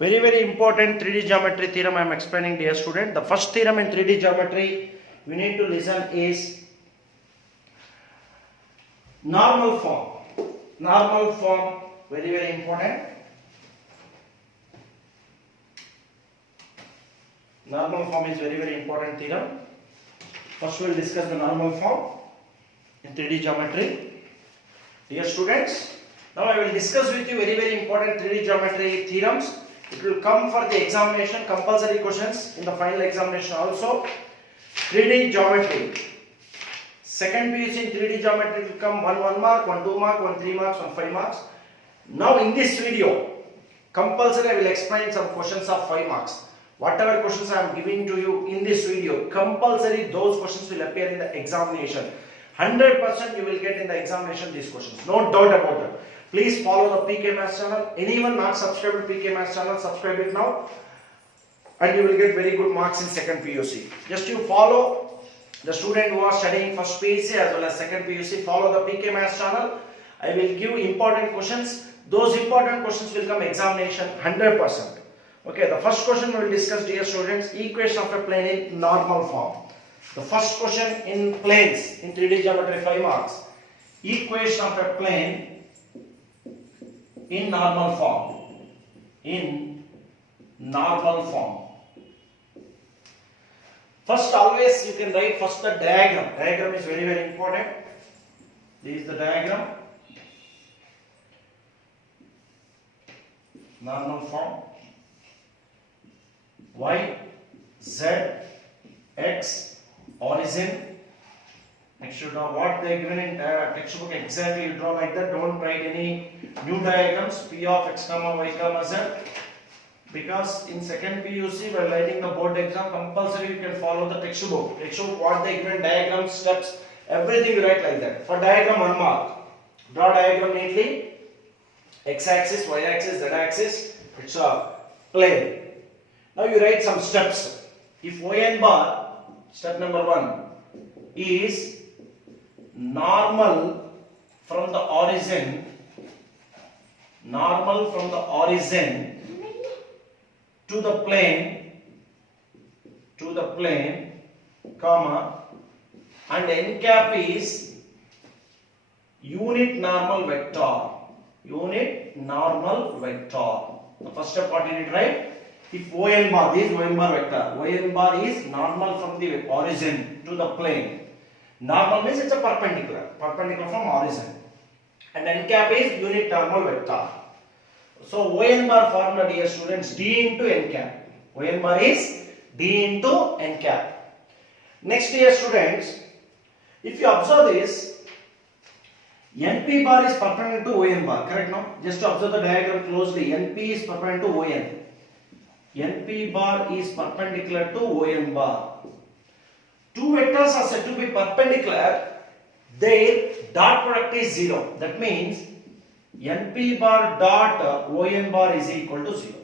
Very important 3D geometry theorem I am explaining, dear student. The first theorem in 3D geometry we need to listen is normal form. Normal form, very important. Normal form is very important theorem. First we will discuss the normal form in 3D geometry. Dear students, now I will discuss with you very important 3D geometry theorems. It will come for the examination, compulsory questions in the final examination also. 3D geometry. Second PUC in 3D geometry will come 1 mark, 1 2 mark, 1 3 marks, 1 5 marks. Now in this video, compulsory I will explain some questions of 5 marks. Whatever questions I am giving to you in this video, compulsory those questions will appear in the examination. 100% you will get in the examination these questions. No doubt about that. Please follow the PK Maths channel. Anyone not subscribed to PK Maths channel, subscribe it now. And you will get very good marks in second PUC. Just you follow the student who are studying first PUC as well as second PUC. Follow the PK Maths channel. I will give important questions. Those important questions will come examination 100%. Okay, the first question we will discuss, dear students, equation of a plane in normal form. The first question in planes in 3D geometry 5 marks. Equation of a plane in normal form. In normal form. First, always you can write first the diagram. Diagram is very important. This is the diagram. Normal form. Y, Z, X, origin. Next you draw what they given in textbook exactly. You draw like that. Don't write any new diagrams. P of X comma Y comma Z. Because in second PUC while writing the board exam, compulsory you can follow the textbook. Textbook what they given diagrams, steps, everything you write like that. For diagram 1 mark. Draw diagram neatly. X axis, Y axis, Z axis. It's a plane. Now you write some steps. If ON bar, step number 1, is normal from the origin to the plane, comma, and n cap is unit normal vector. The first step what you need to write? If ON bar, this is ON bar vector. ON bar is normal from the origin to the plane. Normal means it's a perpendicular from origin. And n cap is unit normal vector. So ON bar formula, dear students, D into n cap. ON bar is D into n cap. Next, dear students, if you observe this, NP bar is perpendicular to ON bar, correct now? Just to observe the diagram closely, NP is perpendicular to ON. NP bar is perpendicular to ON bar. Two vectors are said to be perpendicular, their dot product is 0. That means NP bar dot ON bar is equal to 0.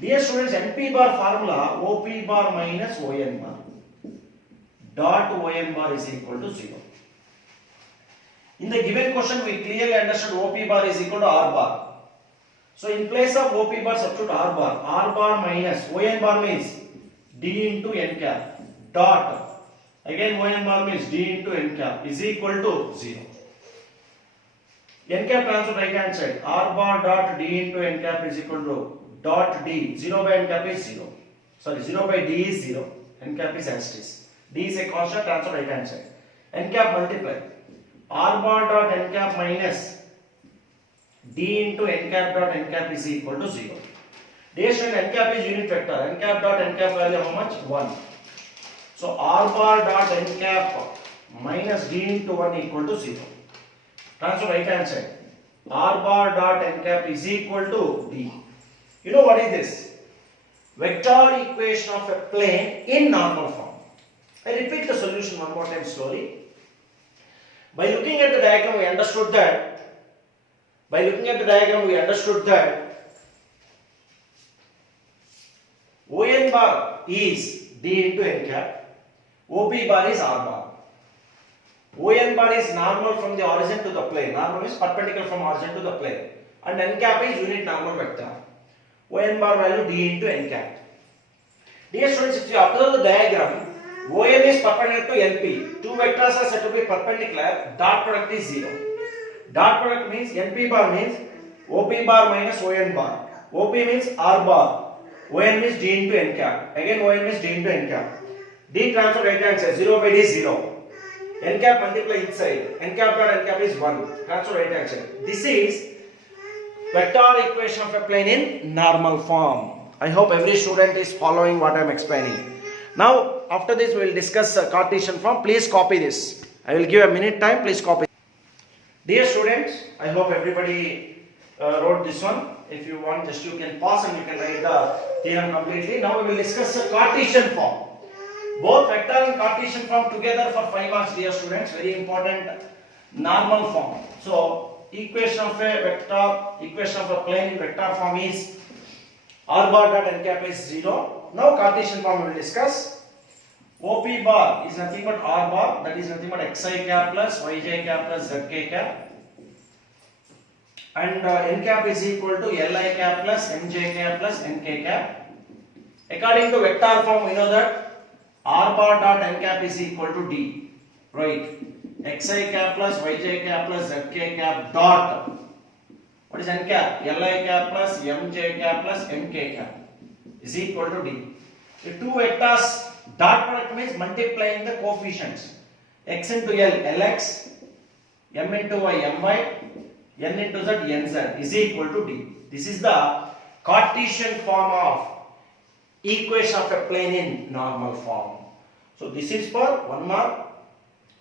Dear students, NP bar formula OP bar minus ON bar dot ON bar is equal to 0. In the given question, we clearly understood OP bar is equal to R bar. So in place of OP bar, substitute R bar. R bar minus ON bar means D into n cap dot. Again ON bar means D into n cap is equal to 0. N cap transfer right hand side. R bar dot D into n cap is equal to dot D. 0 by n cap is 0. Sorry, 0 by D is 0. N cap is as it is. D is a constant, transfer right hand side. N cap multiply. R bar dot n cap minus D into n cap dot n cap is equal to 0. Dear student, n cap is unit vector. N cap dot n cap value how much? 1. So R bar dot n cap minus D into 1 equal to 0. Transfer right hand side. R bar dot n cap is equal to D. You know what is this? Vector equation of a plane in normal form. I repeat the solution one more time slowly. By looking at the diagram, we understood that ON bar is D into n cap, OP bar is R bar. ON bar is normal from the origin to the plane. Normal is perpendicular from origin to the plane. And n cap is unit normal vector. ON bar value D into N cap. Dear students, if you observe the diagram, ON is perpendicular to NP. Two vectors are said to be perpendicular. Dot product is 0. Dot product means NP bar means OP bar minus ON bar. OP means R bar. ON means D into N cap. Again ON means D into N cap. D transfer right hand side. 0 by D is 0. N cap multiply inside. N cap dot N cap is 1. Transfer right hand side. This is vector equation of a plane in normal form. I hope every student is following what I am explaining. Now, after this we will discuss Cartesian form. Please copy this. I will give a minute time. Please copy. Dear students, I hope everybody wrote this one. If you want, just you can pause and you can write the theorem completely. Now we will discuss the Cartesian form. Both vector and Cartesian form together for 5 marks, dear students. Very important. Normal form. So, equation of a vector, equation of a plane in vector form is R bar dot N cap is 0. Now Cartesian form we will discuss. OP bar is nothing but R bar, that is nothing but xi cap plus yj cap plus zk cap. And N cap is equal to Li cap plus Mj cap plus Nk cap. According to vector form, we know that R bar dot N cap is equal to D. Right. Xi cap plus yj cap plus zk cap dot. What is N cap? Li cap plus Mj cap plus Nk cap is equal to D. The two vectors dot product means multiplying the coefficients. X into L, Lx, M into Y, My, N into Z, Nz is equal to D. This is the Cartesian form of equation of a plane in normal form. So this is for 1 mark,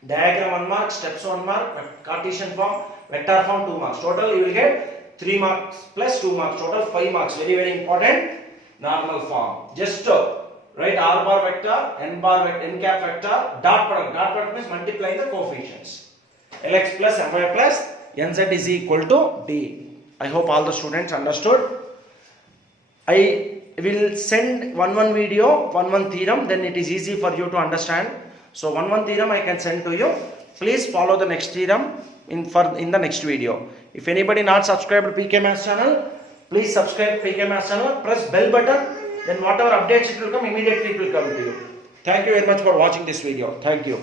diagram 1 mark, steps 1 mark, Cartesian form, vector form 2 marks. Total you will get 3 marks plus 2 marks, total 5 marks. Very very important. Normal form. Just write R bar vector, N bar vector, N cap vector, dot product. Dot product means multiplying the coefficients. Lx plus My plus Nz is equal to D. I hope all the students understood. I will send one video, one theorem, then it is easy for you to understand. So one theorem I can send to you. Please follow the next theorem in the next video. If anybody not subscribed to PK Maths channel, please subscribe PK Maths channel, press bell button, then whatever updates it will come, immediately it will come to you. Thank you very much for watching this video. Thank you.